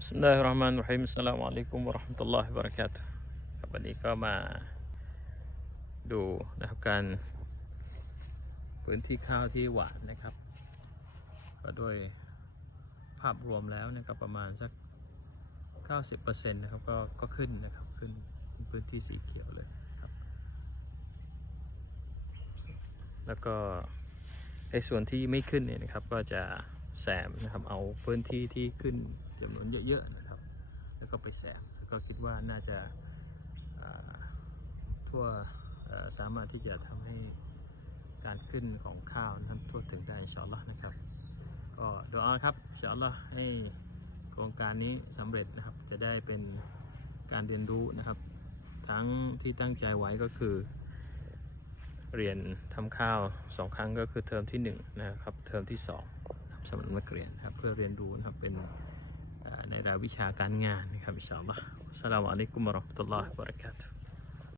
บิสมิลลาฮิรเราะห์มานิรเราะฮีมอัสสลามุอะลัยกุมวะเราะห์มะตุลลอฮิวะบะเราะกาตุฮ์ครับวันนี้ก็มาดูนะครับการพื้นที่ข้าวที่หวานนะครับ ก็โดยภาพรวมแล้วนะครับประมาณสัก 90%นะครับก็ก็ขึ้นนะครับขึ้นพื้นที่สีเขียวเลยครับ แล้วก็ในส่วนที่ไม่ขึ้นเนี่ยนะครับก็จะแซมนะครับเอาพื้นที่ที่ขึ้น จำนวนเยอะๆนะครับ แล้วก็ไปแซมแล้วก็คิดว่าน่าจะทั่วสามารถที่จะทำให้การขึ้นของข้าวนะครับทั่วถึงได้ชาอัลลอฮ์นะครับ ก็ดูอาครับชอลลอฮ์ให้โครงการนี้สำเร็จนะครับ จะได้เป็นการเรียนรู้นะครับ ทั้งที่ตั้งใจไว้ก็คือ เรียนทำข้าวสองครั้งก็คือเทอมที่หนึ่งนะครับ เทอมที่สองสำหรับนักเรียนะครับเพื่อเรียนรู้นะครับเป็น วิชาการงานนะครับอิชาอัลลอฮ์สลามอะลัยกุมวะราะห์มะตุลลอฮ์บะเราะกาตุ